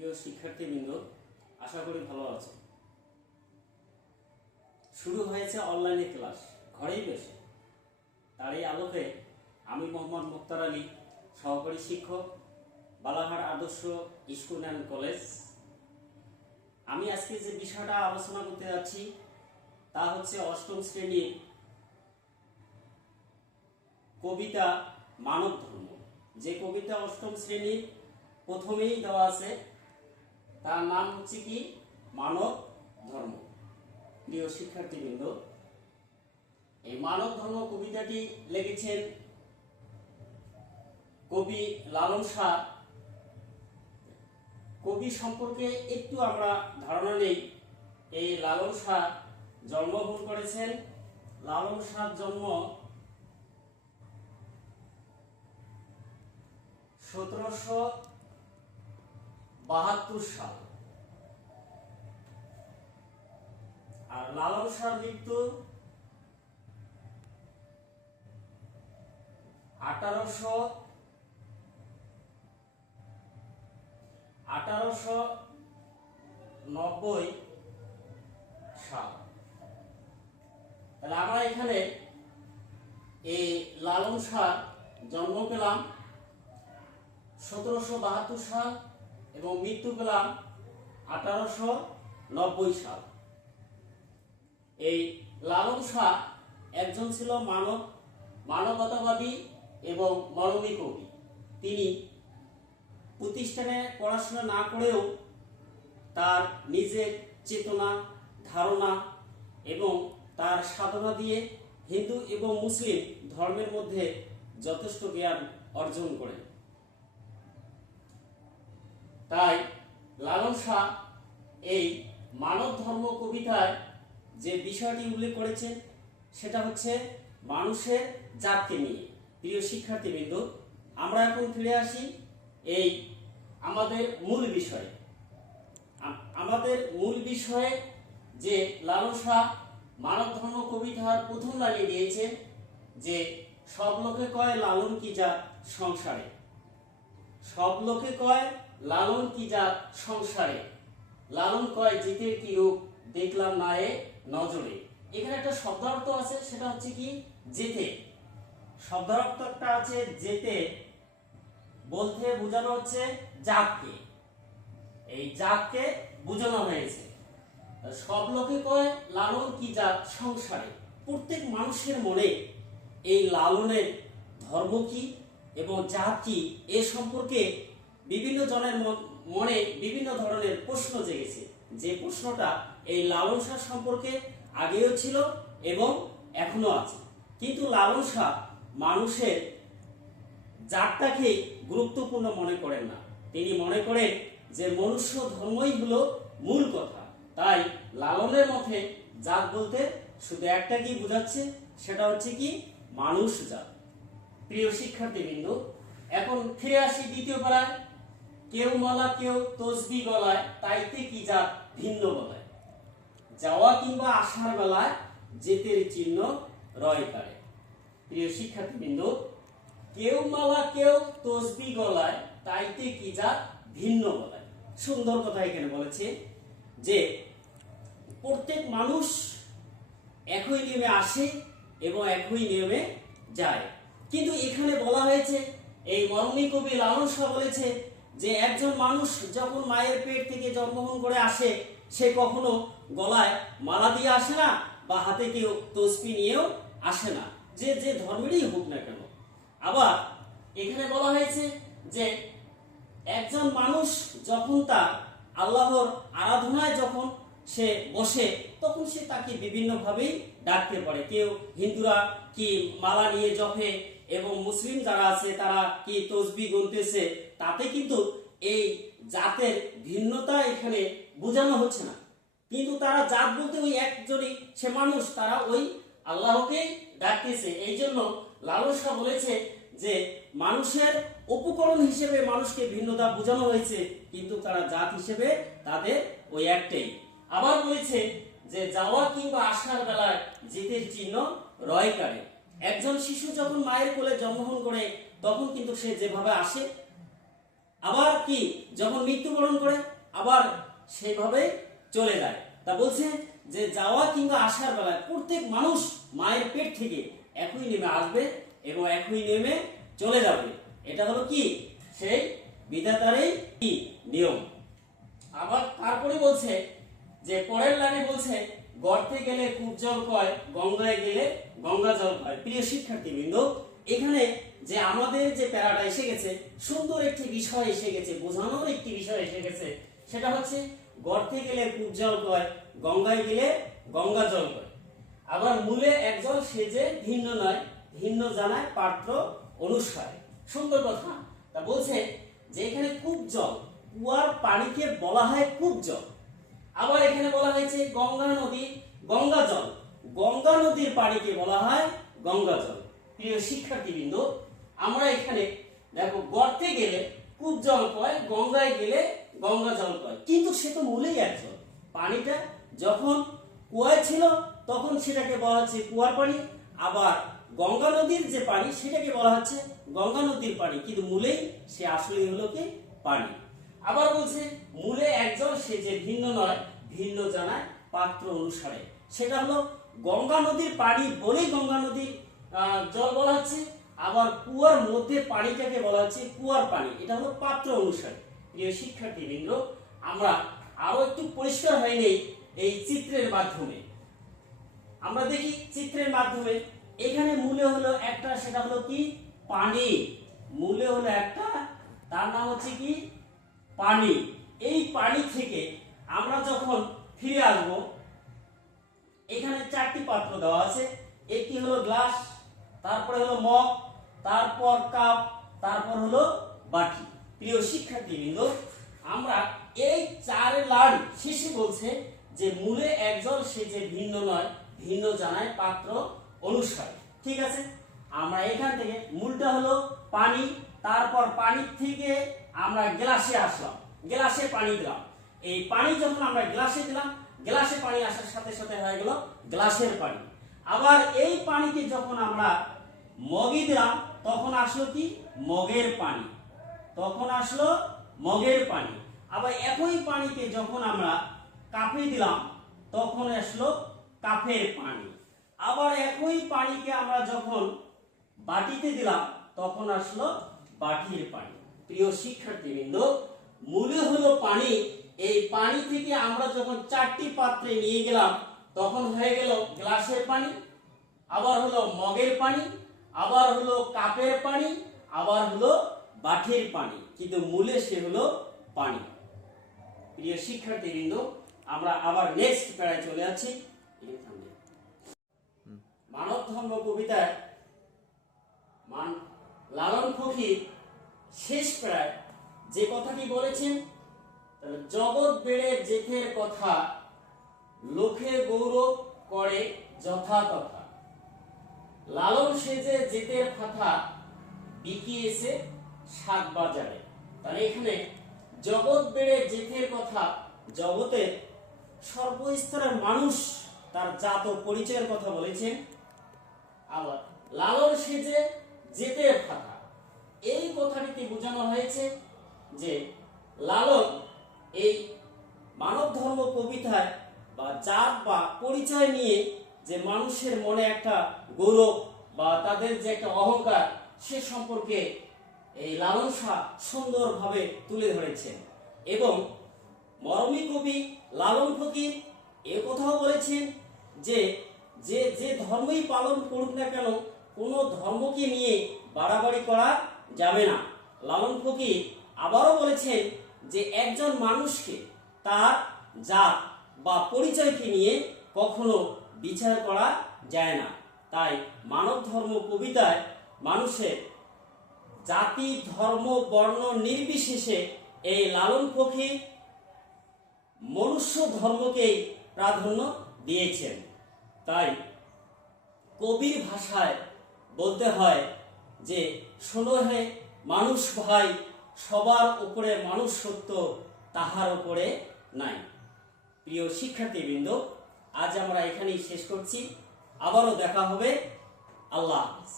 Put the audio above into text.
প্রিয় শিক্ষার্থীবৃন্দ, আশা করি ভালো আছো। শুরু হয়েছে অনলাইনে ক্লাস, ঘরেই বসে। তারই আলোকে আমি মোহাম্মদ মুক্তার আলী, সহকারী শিক্ষক, বালাঘাট আদর্শ স্কুল অ্যান্ড কলেজ। আমি আজকে যে বিষয়টা আলোচনা করতে যাচ্ছি তা হচ্ছে অষ্টম শ্রেণীর কবিতা মানব ধর্ম। যে কবিতা অষ্টম শ্রেণীর প্রথমেই দেওয়া আছে তার নাম হচ্ছে কি মানব ধর্ম। প্রিয় শিক্ষার্থীবৃন্দ, এই মানব ধর্ম কবিতাটি লিখেছেন কবি লালন শাহ। কবি সম্পর্কে একটু আমরা ধারণা নেই। এই লালন শাহ জন্মগ্রহণ করেছেন। লালন শাহ জন্ম 1772 সাল, আর লালন শাহ মৃত্যু 1890 সাল। তাহলে আমরা এখানে এই লালন শাহ জন্ম পেলাম 1772 সাল এবং মৃত্যু পেলাম 1890 সাল। এই লালন শাহ একজন ছিল মানবতাবাদী এবং মরমী কবি। তিনি প্রতিষ্ঠানে পড়াশোনা না করেও তার নিজের চেতনা, ধারণা এবং তার সাধনা দিয়ে হিন্দু এবং মুসলিম ধর্মের মধ্যে যথেষ্ট জ্ঞান অর্জন করেন। তাই লালন শাহ এই মানব ধর্ম কবিতায় যে বিষয়টি উল্লেখ করেছেন সেটা হচ্ছে মানুষের জাতকে নিয়ে। প্রিয় শিক্ষার্থীবৃন্দ, আমরা এখন ফিরে আসি এই আমাদের মূল বিষয়ে। আমাদের মূল বিষয়ে যে লালন শাহ মানব ধর্ম কবিতার প্রথম লাইনে দিয়েছে যে সব লোকে কয় লালন কি জাত সংসারে, সব লোকে কয় লালন কি জাত সংসারে, লালন কয় জিতের কি রূপ দেখলাম না এ নজরে। এখানে একটা শব্দার্থ আছে, সেটা হচ্ছে কি যেতে। শব্দার্থটা আছে যেতে, বলতে বোঝানো হচ্ছে জাতকে। এই জাতকে বোঝানো হয়েছে। সব লোকে কয় লালন কি জাত সংসারে। প্রত্যেক মানুষের মনে এই লালনের ধর্ম কি এবং জাত কি এ সম্পর্কে বিভিন্ন জনের মনে বিভিন্ন ধরনের প্রশ্ন জেগেছে। যে প্রশ্নটা এই লালন শাহ সম্পর্কে আগেও ছিল এবং এখনো আছে। কিন্তু লালন শাহ মানুষের জাতটাকে গুরুত্বপূর্ণ মনে করেন না। তিনি মনে করেন যে মনুষ্য ধর্মই হলো মূল কথা। তাই লালনের মতে জাত বলতে শুধু একটা কি বোঝাচ্ছে, সেটা হচ্ছে কি মানুষ জাত। প্রিয় শিক্ষার্থীবৃন্দ, এখন ফিরে আসি দ্বিতীয় পাড়ায়। কেউ মালা কেউ তসবি গলায়, তাইতে কি জাত ভিন্ন বলায়, যাওয়া কিংবা আসার বেলায় জেতের চিহ্ন রয় তারে। প্রিয় শিক্ষার্থীবৃন্দ, কেউ মালা কেউ তসবি গলায়, তাইতে কি জাত ভিন্ন বলায়। সুন্দর কথা এখানে বলেছে যে প্রত্যেক মানুষ একই নিয়মে আসে এবং একই নিয়মে যায়। কিন্তু এখানে বলা হয়েছে, এই মরমী কবি লালন শাহ বলেছে যে একজন মানুষ যখন মায়ের পেট থেকে জন্মগ্রহণ করে আসে, সে কখনো গলায় মালা দিয়ে আসে না বা হাতে কেউ তসবি নিয়েও আসে না, যে যে ধর্মেরই হোক না কেন। আবার এখানে বলা হয়েছে যে একজন মানুষ যখন তার আল্লাহর আরাধনায় যখন সে বসে, তখন সে তাকে বিভিন্নভাবেই ডাকতে পারে। কেউ হিন্দুরা কি মালা নিয়ে জপে এবং মুসলিম যারা আছে তারা কি তসবি গুনতেছে, তাতে কিন্তু এই জাতের ভিন্নতা এখানে বোঝানো হচ্ছে না। কিন্তু তারা জাত বলতে ওই একজনই, সে মানুষ, তারা ওই আল্লাহকে ডাকতেছে। এই জন্য লালন শাহ বলেছে যে মানুষের উপকরণ হিসেবে মানুষকে ভিন্নতা বোঝানো হয়েছে, কিন্তু তারা জাত হিসেবে তাদের ওই একটাই। আবার বলেছে যে যাওয়া কিংবা আসার বেলায় জেতের চিহ্ন রয় কারে। একজন শিশু যখন মায়ের কোলে জন্মগ্রহণ করে তখন কিন্তু সে যেভাবে আসে আবার কি যখন মৃত্যুবরণ করে আবার সেইভাবে চলে যায়। তা বলছে যে যাওয়া কিংবা আসার বেলায় প্রত্যেক মানুষ মায়ের পেট থেকে একই নেমে আসবে এবং একই নেমে চলে যাবে। এটা হলো কি সেই বিধাতারই কি নিয়ম। আবার তারপরে বলছে যে পরের লাইনে বলছে গর্তে গেলে কূপ জল কয়, গঙ্গায় গেলে গঙ্গা জল কয়। প্রিয় শিক্ষার্থীবৃন্দ, এখানে যে আমাদের যে প্যারাটা এসে গেছে, সুন্দর একটি বিষয় এসে গেছে, বোঝানোর একটি বিষয় এসে গেছে, সেটা হচ্ছে গর্তে গেলে কূপ জল কয়, গঙ্গায় গেলে গঙ্গা জল কয়। আবার মূলে এক জল সে যে ভিন্ন নয়, ভিন্ন জানায় পাত্র অনুসারে। সুন্দর কথা। তা বলছে যে এখানে কূপ জল, কুয়ার পানিকে বলা হয় কূপ জল। আবার এখানে বলা হয়েছে গঙ্গা নদী গঙ্গা জল, গঙ্গা নদীর পানিকে বলা হয় গঙ্গা জল। প্রিয় শিক্ষার্থীবৃন্দ, আমরা এখানে দেখো গর্তে গেলে কূপ জল কয়, গঙ্গায় গেলে গঙ্গা জল কয়, কিন্তু সে তো মূলেই এক জল। পানিটা যখন কুয়ায় ছিল তখন সেটাকে বলা হচ্ছে কুয়ার পানি, আবার গঙ্গা নদীর যে পানি সেটাকে বলা হচ্ছে গঙ্গা নদীর পানি, কিন্তু মূলেই সে আসলে হলো কি পানি। আবার বলছে মূলে একজন সে যে ভিন্ন নয়, ভিন্ন জানায় পাত্র অনুসারে। সেটা হলো গঙ্গা নদীর পানি বলেই গঙ্গা নদীর জল বলা হচ্ছে, আবার কুয়ার মধ্যে পানিটাকে বলা হচ্ছে কুয়ার পানি। এটা হলো পাত্র অনুসারে। প্রিয় শিক্ষার্থীবৃন্দ, আমরা আরো একটু পরিষ্কার হয়ে নেই এই চিত্রের মাধ্যমে। আমরা দেখি চিত্রের মাধ্যমে এখানে মূলে হলো একটা, সেটা হলো কি পানি। মূলে হলো একটা, তার নাম হচ্ছে কি পানি। এই পানি থেকে আমরা যখন ফিরে আসব, এখানে চারটি পাত্র দেওয়া আছে। একটি হলো গ্লাস, তারপরে হলো মগ, তারপর কাপ, তারপর হলো বাটি। প্রিয় শিক্ষার্থীবৃন্দ, আমরা এই চার লাইন শেষে বলছে যে মূলে একজন সে যে ভিন্ন নয়, ভিন্ন জানায় পাত্র অনুসারে। ঠিক আছে, আমরা এখান থেকে মূলটা হলো পানি, তারপর পানি থেকে আমরা গ্লাসে আসলাম, গ্লাসে পানি দিলাম। এই পানি যখন আমরা গ্লাসে দিলাম, গ্লাসে পানি আসার সাথে সাথে হয়ে গেল গ্লাসের পানি। আবার এই পানিকে যখন আমরা মগে দিলাম তখন আসলো কি মগের পানি, তখন আসলো মগের পানি। আবার একই পানিকে যখন আমরা কাপে দিলাম তখন আসলো কাপের পানি। আবার একই পানিকে আমরা যখন বাটিতে দিলাম তখন আসলো বাটির পানি। প্রিয় শিক্ষার্থীবৃন্দ, মূলে হলো পানি। এই পানি থেকে আমরা যখন চারটি পাত্রে নিয়ে গেলাম তখন হয়ে গেল গ্লাসের পানি, আবার হলো মগের পানি, আবার হলো কাপের পানি, আবার হলো বাটির পানি, কিন্তু মূলে সে হলো পানি। প্রিয় শিক্ষার্থীবৃন্দ, আমরা আবার নেক্সট প্যারায় চলে যাচ্ছি। মানব ধর্ম কবিতায় লালন ফকির শেষ প্যারায় যে কথাটি বলেছেন, জগৎ বেড়ে জেঠের কথা, লোকে গৌরব করে যথা তথা। লালন সেজে জেতের কথা, বিকিয়েছে সাত বাজারে। তাহলে এখানে জগৎ বেড়ে জেঠের কথা, জগতের সর্বস্তরের মানুষ তার জাত পরিচয়ের কথা বলেছেন। আবার লালন সেজে জেতের কথা, এই কথাটিতে বোঝানো হয়েছে যে লালন এই মানব ধর্ম কবিতায় বা জাত বা পরিচয় নিয়ে যে মানুষের মনে একটা গৌরব বা তাদের যে একটা অহংকার, সে সম্পর্কে এই লালন শাহ সুন্দরভাবে তুলে ধরেছেন। এবং মরমী কবি লালন ফকির এ কথাও বলেছেন যে যে যে ধর্মই পালন করুক না কেন, কোনো ধর্মকে নিয়ে বাড়াবাড়ি করা যাবে না। লালন ফকির আবারও বলেছেন যে একজন মানুষকে তার জাত বা পরিচয়কে নিয়ে কখনো বিচার করা যায় না। তাই মানব ধর্ম কবিতায় মানুষের জাতি ধর্ম বর্ণ নির্বিশেষে এই লালন ফকির মনুষ্য ধর্মকেই প্রাধান্য দিয়েছেন। তাই কবির ভাষায় বলতে হয় যে শোনো হে মানুষ ভাই, সবার উপরে মানুষ সত্য, তাহার উপরে নাই। প্রিয় শিক্ষার্থীবৃন্দ, আজ আমরা এখানেই শেষ করছি। আবারও দেখা হবে। আল্লাহ হাফেজ।